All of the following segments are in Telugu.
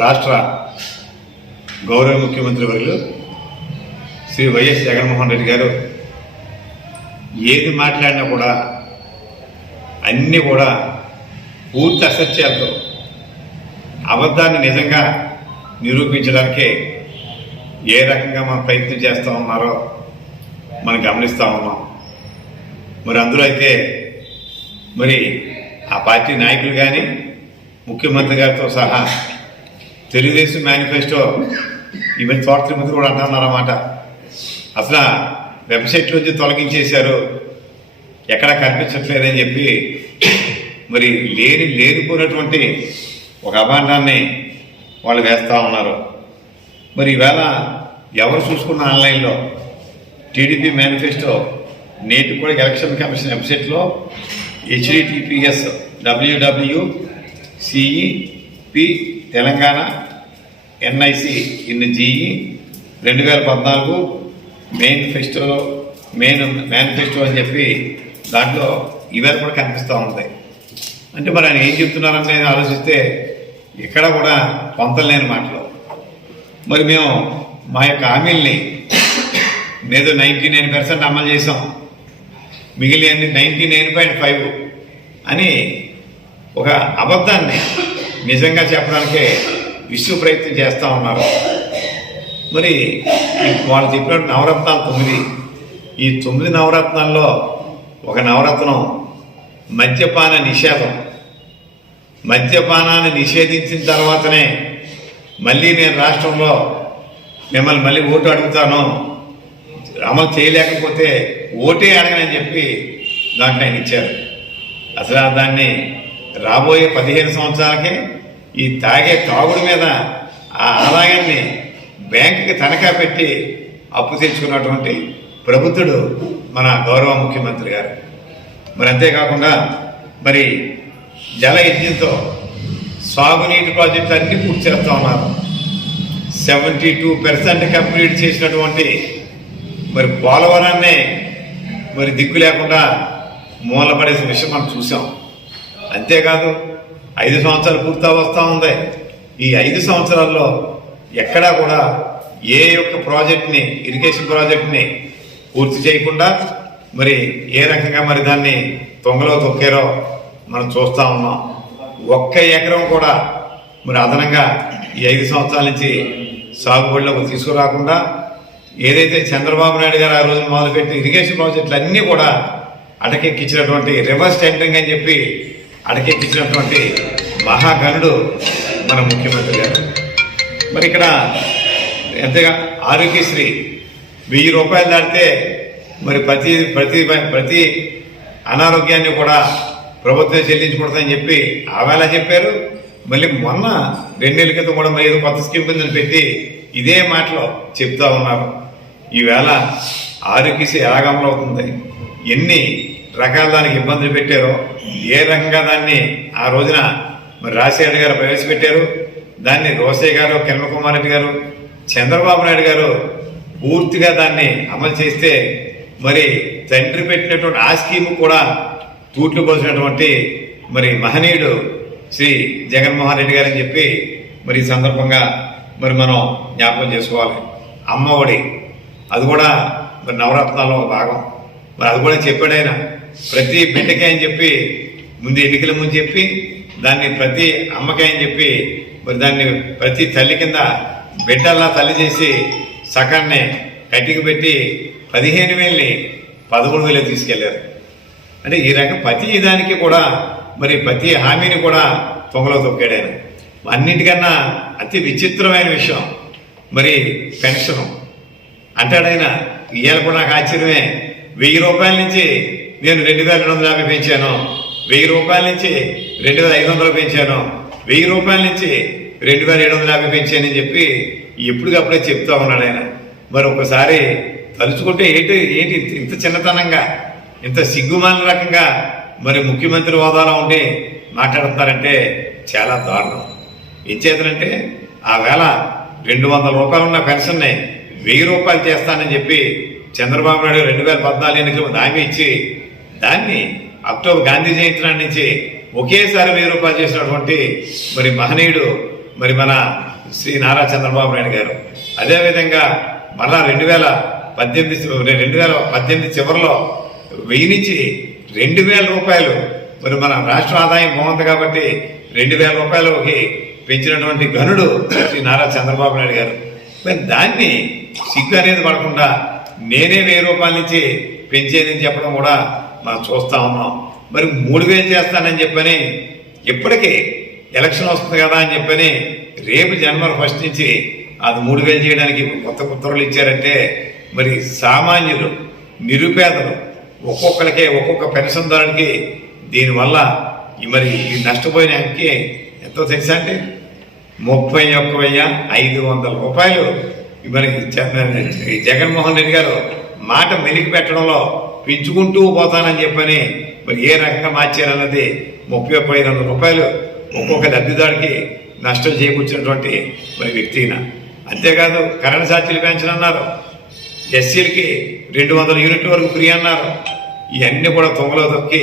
రాష్ట్ర గౌరవ ముఖ్యమంత్రి వర్యులు శ్రీ వైఎస్ జగన్మోహన్ రెడ్డి గారు ఏది మాట్లాడినా కూడా అన్నీ కూడా పూర్తి అసత్యాలతో అబద్ధాన్ని నిజంగా నిరూపించడానికే ఏ రకంగా మనం ప్రయత్నం చేస్తూ ఉన్నారో మనం గమనిస్తూ ఉన్నాం. మరి అందులో అయితే మరి ఆ పార్టీ నాయకులు కానీ ముఖ్యమంత్రి గారితో సహా తెలుగుదేశం మేనిఫెస్టో ఈమె తోట తిరుపతి కూడా అంటున్నారన్నమాట. అసలు వెబ్సైట్ నుంచి తొలగించేశారు. ఎక్కడా కనిపించట్లేదని చెప్పి మరి లేని లేనిపోయినటువంటి ఒక అభాండాన్ని వాళ్ళు వేస్తూ ఉన్నారు. మరి ఈవేళ ఎవరు చూసుకున్న ఆన్లైన్లో? టీడీపీ మేనిఫెస్టో నేటి కూడా ఎలక్షన్ కమిషన్ వెబ్సైట్లో https W W C E P Telangana N I C in G E రెండు వేల పద్నాలుగు మెయిన్ ఫెస్టివల్ మెయిన్ మేనిఫెస్టో అని చెప్పి దాంట్లో ఇవన్నీ కూడా కనిపిస్తూ ఉంటాయి. అంటే మరి ఆయన ఏం చెప్తున్నారని ఆలోచిస్తే ఇక్కడ కూడా పొంతలేని మాటలు. మరి మేము మా యొక్క హామీల్ని ఏదో నైంటీ నైన్ పర్సెంట్ అమలు చేసాం మిగిలిన నైంటీ నైన్ పాయింట్ ఫైవ్ అని ఒక అబద్ధాన్ని నిజంగా చెప్పడానికే విశ్వ ప్రయత్నం చేస్తూ ఉన్నారు. మరి వాళ్ళు చెప్పినట్టు నవరత్నాలు తొమ్మిది. ఈ తొమ్మిది నవరత్నాల్లో ఒక నవరత్నం మద్యపాన నిషేధం. మద్యపానాన్ని నిషేధించిన తర్వాతనే మళ్ళీ నేను రాష్ట్రంలో మిమ్మల్ని మళ్ళీ ఓటు అడుగుతాను. అమలు చేయలేకపోతే ఓటే అడగనని చెప్పి దాంట్లో ఆయన ఇచ్చారు. అసలు ఆ దాన్ని రాబోయే పదిహేను సంవత్సరాలకే ఈ తాగే తాగుడు మీద ఆ ఆదాయాన్ని బ్యాంకుకి తనఖా పెట్టి అప్పు తెచ్చుకున్నటువంటి ప్రభుత్వుడు మన గౌరవ ముఖ్యమంత్రి గారు. మరి అంతేకాకుండా మరి జల యజ్ఞంతో సాగునీటి ప్రాజెక్టులు అన్ని పూర్తి చేస్తూ ఉన్నారు. సెవెంటీ టూ పర్సెంట్ కంప్లీట్ చేసినటువంటి మరి పోలవరాన్నే మరి దిక్కు లేకుండా మూలపడేసిన విషయం మనం చూసాం. అంతేకాదు ఐదు సంవత్సరాలు పూర్తవస్తూ ఉంది. ఈ ఐదు సంవత్సరాల్లో ఎక్కడా కూడా ఏ యొక్క ప్రాజెక్ట్ని ఇరిగేషన్ ప్రాజెక్ట్ని పూర్తి చేయకుండా మరి ఏ రకంగా మరి దాన్ని తొంగలో తొక్కారో మనం చూస్తూ ఉన్నాం. ఒక్క ఎకరం కూడా మరి అదనంగా ఈ ఐదు సంవత్సరాల నుంచి సాగుబడిలోకి తీసుకురాకుండా ఏదైతే చంద్రబాబు నాయుడు గారు ఆ రోజు మొదలుపెట్టిన ఇరిగేషన్ ప్రాజెక్టులు అన్నీ కూడా అటకెక్కించినటువంటి రివర్స్ టెండరింగ్ అని చెప్పి అడకెక్కించినటువంటి మహాగణుడు మన ముఖ్యమంత్రి గారు. మరి ఇక్కడ ఎంతగా ఆరోగ్యశ్రీ వెయ్యి రూపాయలు దాటితే మరి ప్రతి ప్రతి ప్రతి అనారోగ్యాన్ని కూడా ప్రభుత్వం చెల్లించకూడదని చెప్పి ఆవేళ చెప్పారు. మళ్ళీ మొన్న రెండేళ్ళ క్రితం కూడా మరి ఏదో కొత్త స్కీమ్ కింద పెట్టి ఇదే మాటలో చెప్తా ఉన్నారు. ఈవేళ ఆరోగ్యశ్రీ ఎలాగ అమలవుతుంది? ఎన్ని రకాల దానికి ఇబ్బందులు పెట్టారో ఏ రకంగా దాన్ని ఆ రోజున మరి రాజశేఖర గారు ప్రవేశపెట్టారు దాన్ని రోసయ్య గారు కిరణ్ కుమార్ రెడ్డి గారు చంద్రబాబు నాయుడు గారు పూర్తిగా దాన్ని అమలు చేస్తే మరి తండ్రి పెట్టినటువంటి ఆ స్కీమ్ కూడా తూట్లు పోసినటువంటి మరి మహనీయుడు శ్రీ జగన్మోహన్ రెడ్డి గారు అని చెప్పి మరి ఈ సందర్భంగా మరి మనం జ్ఞాపకం చేసుకోవాలి. అమ్మఒడి అది కూడా మరి నవరత్నాల్లో భాగం. మరి అది కూడా చెప్పాడు ఆయన. ప్రతి బిడ్డకే అని చెప్పి ముందు ఎన్నికల ముందు చెప్పి దాన్ని ప్రతి అమ్మకాయ అని చెప్పి మరి దాన్ని ప్రతి తల్లి కింద బిడ్డల్లా తల్లి చేసి సకాన్ని కట్టికి పెట్టి పదిహేను వేలని పదమూడు వేలు తీసుకెళ్ళారు. అంటే ఈ రకం ప్రతి దానికి కూడా మరి ప్రతి హామీని కూడా పొంగలో తొక్కాడు ఆయన. అన్నిటికన్నా అతి విచిత్రమైన విషయం మరి పెన్షన్. అంటాడైనా ఇవాళ కూడా నాకు ఆశ్చర్యమే. వెయ్యి రూపాయల నుంచి నేను రెండు వేల రెండు వందల యాభై పెంచాను. వెయ్యి రూపాయల నుంచి రెండు వేల ఐదు వందలు పెంచాను. వెయ్యి రూపాయల నుంచి రెండు వేల ఏడు వందల యాభై పెంచానని చెప్పి ఎప్పటికప్పుడే చెప్తా ఉన్నాడు ఆయన. మరి ఒకసారి తలుచుకుంటే ఏంటి ఏంటి ఇంత- చిన్నతనంగా ఇంత సిగ్గుమాల రకంగా మరి ముఖ్యమంత్రి హోదాలో ఉండి మాట్లాడుతున్నారంటే చాలా దారుణం. ఏం చేతనంటే ఆ వేళ రెండు వందల రూపాయలు ఉన్న పెన్షన్ని వెయ్యి రూపాయలు చేస్తానని చెప్పి చంద్రబాబు నాయుడు రెండు వేల పద్నాలుగు ఎన్నికలు ముందు హామీ ఇచ్చి దాన్ని అక్టోబర్ గాంధీ జయంతి నాటి నుంచి ఒకేసారి వెయ్యి రూపాయలు చేసినటువంటి మరి మహనీయుడు మరి మన శ్రీ నారా చంద్రబాబు నాయుడు గారు. అదేవిధంగా మరలా రెండు వేల పద్దెనిమిది రెండు వేల పద్దెనిమిది చివరిలో వెయ్యి నుంచి రెండు వేల రూపాయలు మరి మన రాష్ట్ర ఆదాయం బాగుంది కాబట్టి రెండు వేల రూపాయలకి పెంచినటువంటి గనుడు శ్రీ నారా చంద్రబాబు నాయుడు గారు. మరి దాన్ని సిగ్గు అనేది పడకుండా నేనే వెయ్యి రూపాయల నుంచి పెంచేదని చెప్పడం కూడా మనం చూస్తూ ఉన్నాం. మరి మూడు వేలు చేస్తానని చెప్పని ఇప్పటికీ ఎలక్షన్ వస్తుంది కదా అని చెప్పని రేపు జనవరి ఫస్ట్ నుంచి అది మూడు వేలు చేయడానికి కొత్త ఉత్తర్వులు ఇచ్చారంటే మరి సామాన్యులు నిరుపేదలు ఒక్కొక్కరికే ఒక్కొక్క పెన్షన్దారునికి దీనివల్ల ఈ మరి ఈ నష్టపోయినకి ఎంతో తెలుసా అంటే ముప్పై ఒక్క వెయ్యి ఐదు వందల రూపాయలు మరి ఈ జగన్మోహన్ రెడ్డి గారు మాట మెలికి పెట్టడంలో పెంచుకుంటూ పోతానని చెప్పని మరి ఏ రకంగా మార్చారన్నది ముప్పై ఒక్క ఐదు వందల రూపాయలు ఒక్కొక్క లబ్ధిదారుడికి నష్టం చేకూర్చినటువంటి మరి వ్యక్తి అయినా అంతేకాదు కరెంట్ ఛార్జీలు పెంచనన్నారు. ఎస్సీలకి రెండు వందల యూనిట్ వరకు ఫ్రీ అన్నారు. ఇవన్నీ కూడా తొంగలో తొక్కి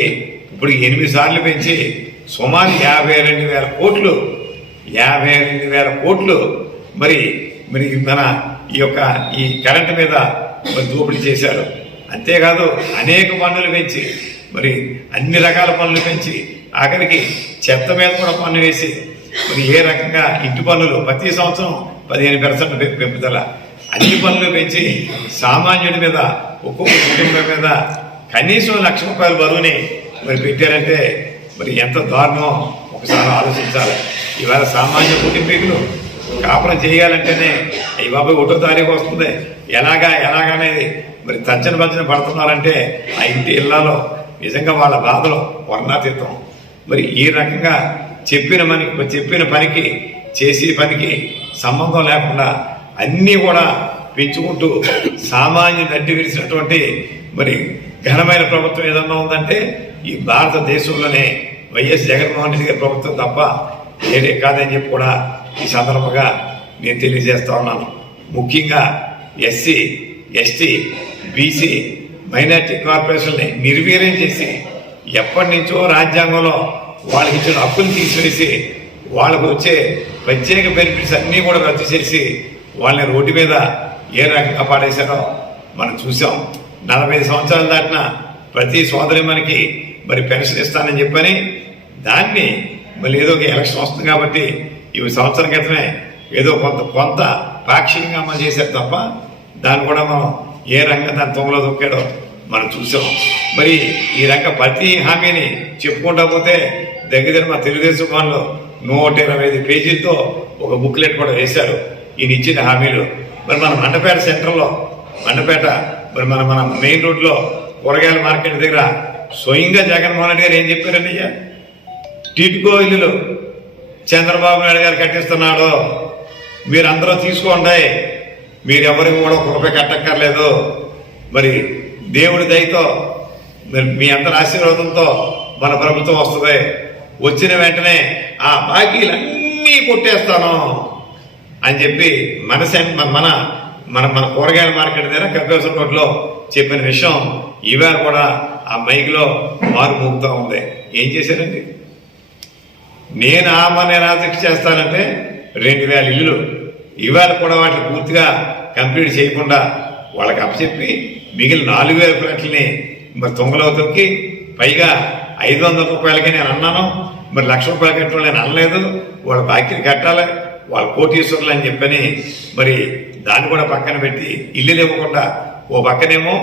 ఇప్పుడు ఎనిమిది సార్లు పెంచి సుమారు యాభై రెండు వేల కోట్లు యాభై రెండు వేల కోట్లు మరి మరి మన ఈ యొక్క ఈ కరెంటు మీద మరి దోపిడీ చేశారు. అంతేకాదు అనేక పన్నులు పెంచి మరి అన్ని రకాల పనులు పెంచి ఆఖరికి చెత్త మీద కూడా పన్ను వేసి మరి ఏ రకంగా ఇంటి పన్నులు ప్రతి సంవత్సరం పదిహేను పెర్సెంట్ పెంపుదల. అన్ని పనులు పెంచి సామాన్యుడి మీద ఒక్కొక్క కుటుంబం మీద కనీసం లక్ష రూపాయల బరువుని మరి పెట్టారంటే మరి ఎంత దారుణం ఒకసారి ఆలోచించాలి. ఇవాళ సామాన్య కుటుంబీకులు కాపురం చేయాలంటేనే ఈ బాబాయ్ ఒకటో తారీఖు వస్తుంది. ఎలాగా ఎలాగనేది మరి తర్జన భర్జన పడుతున్నారంటే ఆ ఇంటి ఇళ్ళలో నిజంగా వాళ్ళ బాధలు వర్ణాతీతం. మరి ఈ రకంగా చెప్పిన మనకి చెప్పిన పనికి చేసే పనికి సంబంధం లేకుండా అన్నీ కూడా పెంచుకుంటూ సామాన్యుని అడ్డు విరిసినటువంటి మరి ఘనమైన ప్రభుత్వం ఏదన్నా ఉందంటే ఈ భారతదేశంలోనే వైఎస్ జగన్మోహన్ రెడ్డి గారి ప్రభుత్వం తప్ప ఏదే కాదని చెప్పి కూడా ఈ సందర్భంగా నేను తెలియజేస్తా ఉన్నాను. ముఖ్యంగా ఎస్సీ ఎస్టీ బీసీ మైనార్టీ కార్పొరేషన్ని నిర్వీర్యం చేసి ఎప్పటి నుంచో రాజ్యాంగంలో వాళ్ళకి ఇచ్చిన హక్కులు తీసివేసి వాళ్ళకు వచ్చే ప్రత్యేక బెనిఫిట్స్ అన్నీ కూడా రద్దు చేసి వాళ్ళని రోడ్డు మీద ఏ రకంగా పాడేశారో మనం చూసాం నలభై ఐదు సంవత్సరాలు దాటిన ప్రతి సోదరి మనకి మరి పెన్షన్ ఇస్తానని చెప్పని దాన్ని మళ్ళీ ఏదో ఒక ఎలక్షన్ వస్తుంది కాబట్టి ఇవి సంవత్సరం క్రితమే ఏదో కొంత కొంత పాక్షికంగా అమలు చేశారు తప్ప దాన్ని కూడా మనం ఏ రంగం దాని తొంగలో దొక్కాడో మనం చూసాం. మరి ఈ రంగ ప్రతి హామీని చెప్పుకుంటా పోతే దగ్గర దగ్గర మా తెలుగుదేశం వాళ్ళు నూట ఇరవై ఐదు పేజీలతో ఒక బుక్లెట్ కూడా వేశారు. ఈయన ఇచ్చిన హామీలు. మరి మన మండపేట సెంటర్లో మండపేట మరి మన మన మెయిన్ రోడ్లో కూరగాయల మార్కెట్ దగ్గర స్వయంగా జగన్మోహన్ రెడ్డి గారు ఏం చెప్పారండి అయ్యా? టిట్కో ఇల్లులు చంద్రబాబు నాయుడు గారు కట్టిస్తున్నాడు. మీరందరూ తీసుకోండి. మీరెవరికి కూడా ఒక రూపాయి కట్టక్కర్లేదు. మరి దేవుడి దయతో మరి మీ అందరి ఆశీర్వాదంతో మన ప్రభుత్వం వస్తుంది. వచ్చిన వెంటనే ఆ బాకీలన్నీ కొట్టేస్తాను అని చెప్పి మన మన మన మన కూరగాయల మార్కెట్ దగ్గర కప్పేశ్వర రోడ్లో చెప్పిన విషయం ఇవే కూడా ఆ మైక్లో మారు మోగుతూ ఉంది. ఏం చేశారండి? నేను ఆమని రాజకీయ చేస్తానంటే రెండు వేల ఇల్లులు ఇవాళ కూడా వాటిని పూర్తిగా కంప్లీట్ చేయకుండా వాళ్ళకి అప్పచెప్పి మిగిలిన నాలుగు వేల ఫ్లాట్లని మరి తొంగలో తొక్కి పైగా ఐదు వందల రూపాయలకి నేను అన్నాను. మరి లక్ష రూపాయలు కట్టడం నేను అనలేదు. వాళ్ళ బాకీలు కట్టాలి. వాళ్ళ కోటీశ్వరులు అని చెప్పని మరి దాన్ని కూడా పక్కన పెట్టి ఇల్లులు ఇవ్వకుండా ఓ పక్కనేమో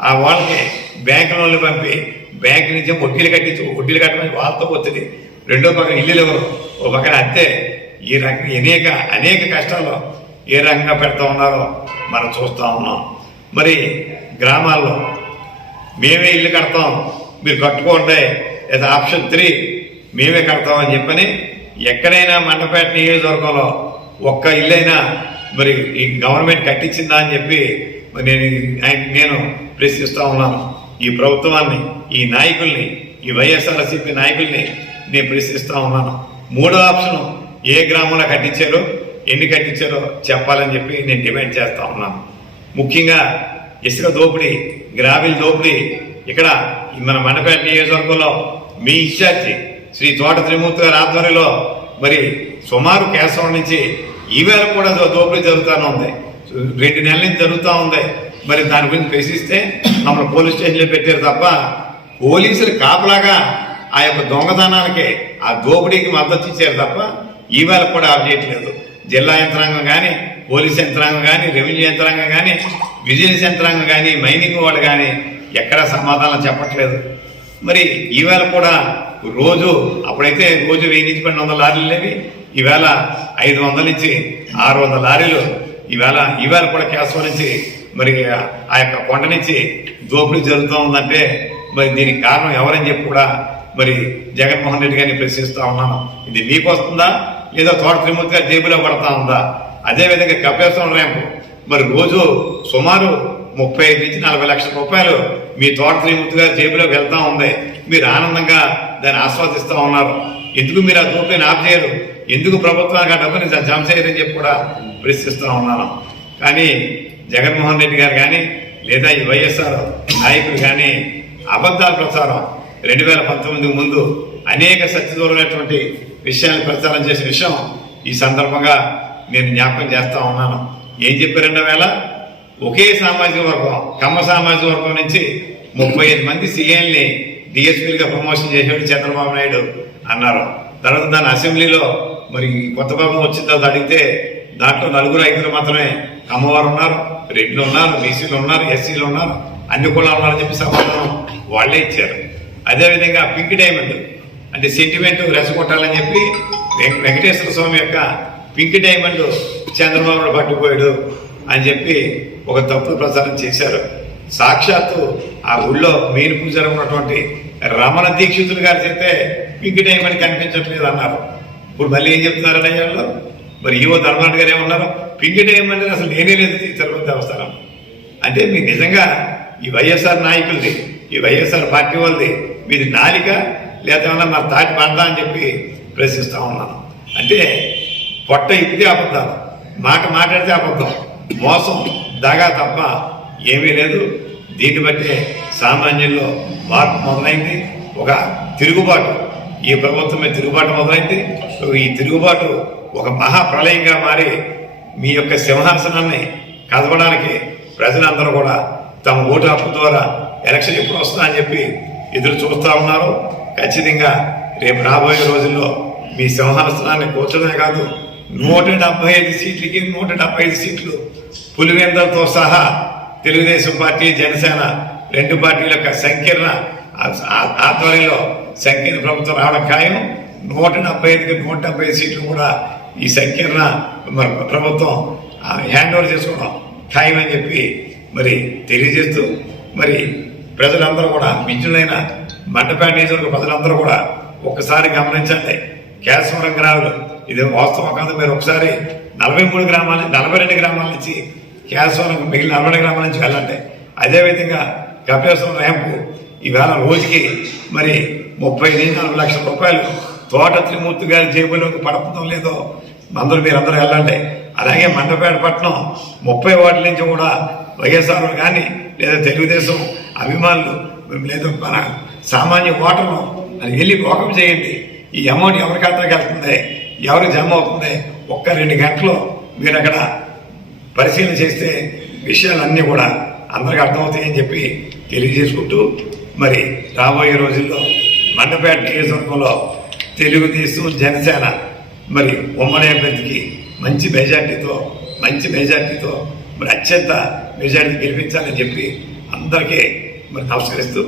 ఆ వాళ్ళకి బ్యాంకు లోన్లు పంపి బ్యాంక్ నుంచి వడ్డీలు కట్టించి వడ్డీలు కట్టమని వాళ్ళతో వచ్చింది రెండో పక్కన ఇల్లులు ఇవ్వరు. ఓ పక్కన అంతే. ఈ రకంగా అనేక అనేక కష్టాలు ఏ రకంగా పెడతా ఉన్నారో మనం చూస్తూ ఉన్నాం. మరి గ్రామాల్లో మేమే ఇల్లు కడతాం మీరు కట్టుకోండి లేదా ఆప్షన్ త్రీ మేమే కడతాం అని చెప్పని ఎక్కడైనా మండపేట నియోజకవర్గంలో ఒక్క ఇల్లైనా మరి ఈ గవర్నమెంట్ కట్టించిందా అని చెప్పి మరి నేను నేను ప్రశ్నిస్తూ ఉన్నాను. ఈ ప్రభుత్వాన్ని ఈ నాయకుల్ని ఈ వైఎస్ఆర్సీపీ నాయకుల్ని నేను ప్రశ్నిస్తూ ఉన్నాను. మూడో ఆప్షన్ ఏ గ్రామంలో కట్టించారో ఎన్ని కట్టించారో చెప్పాలని చెప్పి నేను డిమాండ్ చేస్తా ఉన్నాను. ముఖ్యంగా ఇసుక దోపిడీ గ్రావిల్ దోపిడీ ఇక్కడ మన మండపేట నియోజకవర్గంలో మీ ఇన్ఛార్జి శ్రీ తోట త్రిమూర్తి గారి ఆధ్వర్యంలో మరి సుమారు కేశవం నుంచి ఈవేళ కూడా దోపిడీ జరుగుతూనే ఉంది. రెండు నెలల నుంచి జరుగుతూ ఉంది. మరి దాని గురించి ప్రశ్నిస్తే మమ్మల్ని పోలీస్ స్టేషన్లో పెట్టారు తప్ప పోలీసులు కాపలాగా ఆ యొక్క దొంగతనానికి ఆ దోపిడీకి మద్దతు ఇచ్చారు తప్ప ఈవేళ కూడా ఆఫ్ చేయట్లేదు జిల్లా యంత్రాంగం కానీ పోలీస్ యంత్రాంగం కానీ రెవెన్యూ యంత్రాంగం కానీ విజిలెన్స్ యంత్రాంగం కానీ మైనింగ్ వాళ్ళు కానీ ఎక్కడా సమాధానం చెప్పట్లేదు. మరి ఈవేళ కూడా రోజు అప్పుడైతే రోజు వెయ్యి నుంచి పన్నెండు వందల లారీలు లేవి. ఈవేళ ఐదు వందల నుంచి ఆరు వందల లారీలు ఈవేళ ఈవేళ కూడా కేశవ నుంచి మరి ఆ యొక్క కొండ నుంచి దోపిడీ జరుగుతూ ఉందంటే మరి దీనికి కారణం ఎవరని చెప్పి కూడా మరి జగన్మోహన్ రెడ్డి గారిని ప్రశ్నిస్తా ఉన్నాను. ఇది మీకు వస్తుందా ఏదో తోట త్రిమూర్తిగా జేబులో పడతా ఉందా? అదేవిధంగా కపేశ్వరం ర్యాంపు మరి రోజు సుమారు ముప్పై ఐదు నుంచి నలభై లక్షల రూపాయలు మీ తోట త్రిమూర్తి గారి జేబులోకి వెళ్తా ఉంది. మీరు ఆనందంగా దాన్ని ఆస్వాదిస్తూ ఉన్నారు. ఎందుకు మీరు ఆ దోపిడీని ఆప్ ఎందుకు ప్రభుత్వానికి ఆ డబ్బుని జమ చేయరని చెప్పి కూడా ప్రశ్నిస్తూ ఉన్నాను. కానీ జగన్మోహన్ రెడ్డి గారు కానీ లేదా ఈ వైఎస్ఆర్ నాయకులు కానీ అబద్ధాల ప్రచారం రెండు వేల పంతొమ్మిదికి ముందు అనేక సత్యదూరమైనటువంటి విషయాన్ని ప్రచారం చేసిన విషయం ఈ సందర్భంగా నేను జ్ఞాపకం చేస్తా ఉన్నాను. ఏం చెప్పారు రెండో ఒకే సామాజిక వర్గం కమ్మ సామాజిక వర్గం నుంచి ముప్పై ఐదు మంది సీఎల్ని డిఎస్పీలుగా ప్రమోషన్ చేసేవాడు చంద్రబాబు నాయుడు అన్నారు. తర్వాత దాని అసెంబ్లీలో మరి కొత్త భాగం వచ్చిన తర్వాత అడిగితే దాంట్లో నలుగురు ఐదుగురు మాత్రమే కమ్మవారు ఉన్నారు రెడ్లు ఉన్నారు బీసీలు ఉన్నారు ఎస్సీలు ఉన్నారు అన్ని కులాలు ఉన్నారని చెప్పి సమాధానం వాళ్ళే ఇచ్చారు. అదేవిధంగా పింక్ డైమండ్ అంటే సెంటిమెంట్ రెచ్చగొట్టాలని చెప్పి వెంకటేశ్వర స్వామి యొక్క పింక్ డైమండ్ చంద్రబాబును పట్టిపోయాడు అని చెప్పి ఒక తప్పుడు ప్రచారం చేశారు. సాక్షాత్తు ఆ ఊళ్ళో మెయిన్ పూజారి ఉన్నటువంటి రమణ దీక్షితులు గారు చెప్తే పింక్ డైమండ్ కనిపించట్లేదు అన్నారు. ఇప్పుడు మళ్ళీ ఏం చెప్తున్నారు అయ్యాళ్ళు మరి ఈవో ధర్మారెడ్డి గారు ఏమన్నారు? పింక్ డైమండ్ అసలు లేనే లేదు తిరుపతి దేవస్థానం. అంటే మీరు నిజంగా ఈ వైఎస్ఆర్ నాయకులది ఈ వైఎస్ఆర్ పార్టీ వాళ్ళది మీది నాలిక లేదా మరి తాటి పడదా అని చెప్పి ప్రశ్నిస్తూ ఉన్నాను. అంటే పొట్ట ఇప్పితే అబద్ధం మాట మాట్లాడితే అబద్ధం. మోసం దగా తప్ప ఏమీ లేదు. దీన్ని బట్టే సామాన్యుల్లో మార్పు మొదలైంది. ఒక తిరుగుబాటు. ఈ ప్రభుత్వం తిరుగుబాటు మొదలైంది. ఈ తిరుగుబాటు ఒక మహా ప్రళయంగా మారి మీ యొక్క సింహాసనాన్ని కదపడానికి ప్రజలందరూ కూడా తమ ఓటు హక్కు ద్వారా ఎలక్షన్ ఎప్పుడు వస్తుందని చెప్పి ఎదురు చూస్తూ ఉన్నారు. ఖచ్చితంగా రేపు రాబోయే రోజుల్లో మీ సింహాసనాన్ని కూర్చడమే కాదు నూట డెబ్బై ఐదు సీట్లకి నూట డెబ్బై ఐదు సీట్లు పులివెందలతో సహా తెలుగుదేశం పార్టీ జనసేన రెండు పార్టీల యొక్క సంకీర్ణ ఆ- ఆధ్వర్యంలో సంకీర్ణ ప్రభుత్వం రావడం ఖాయం. నూట డెబ్బై ఐదుకి నూట డెబ్బై ఐదు సీట్లు కూడా ఈ సంకీర్ణ మరి ప్రభుత్వం హ్యాండ్ ఓవర్ చేసుకోవడం ఖాయం అని చెప్పి మరి తెలియజేస్తూ మరి ప్రజలందరూ కూడా మించులైన మండపేట నియోజకవర్గ ప్రజలందరూ కూడా ఒక్కసారి గమనించండి. కేశవరం గ్రామాలు ఇది వాస్తవం కాదు. మీరు ఒకసారి నలభై మూడు గ్రామాల నలభై రెండు గ్రామాల నుంచి కేశవరం మిగిలిన నలభై గ్రామాల నుంచి వెళ్ళండి. అదేవిధంగా కపేశ్వరం ర్యాంపు ఈవేళ రోజుకి మరి ముప్పై నుంచి నలభై లక్షల రూపాయలు తోట త్రిమూర్తి గారి జేబులోకి పడపడం లేదో అందరూ మీరందరూ వెళ్ళండి. అలాగే మండపేట పట్టణం ముప్పై వార్డుల నుంచి కూడా వైఎస్ఆర్ కానీ లేదా తెలుగుదేశం అభిమానులు లేదా మన సామాన్య ఓటర్ను అది వెళ్ళి ఓకం చేయండి. ఈ అమౌంట్ ఎవరి ఖాతాకి వెళ్తుంది? ఎవరికి జమ అవుతుంది? ఒక్క రెండు గంటలు మీరు అక్కడ పరిశీలన చేస్తే విషయాలన్నీ కూడా అందరికి అర్థమవుతాయని చెప్పి తెలియజేసుకుంటూ మరి రాబోయే రోజుల్లో మండపేట నియోజకవర్గంలో తెలుగుదేశం జనసేన మరి ఉమ్మడి అభ్యర్థికి మంచి మెజార్టీతో మంచి మెజార్టీతో మరి అత్యంత మెజార్టీ గెలిపించాలని చెప్పి అందరికీ మరి నమస్కరిస్తూ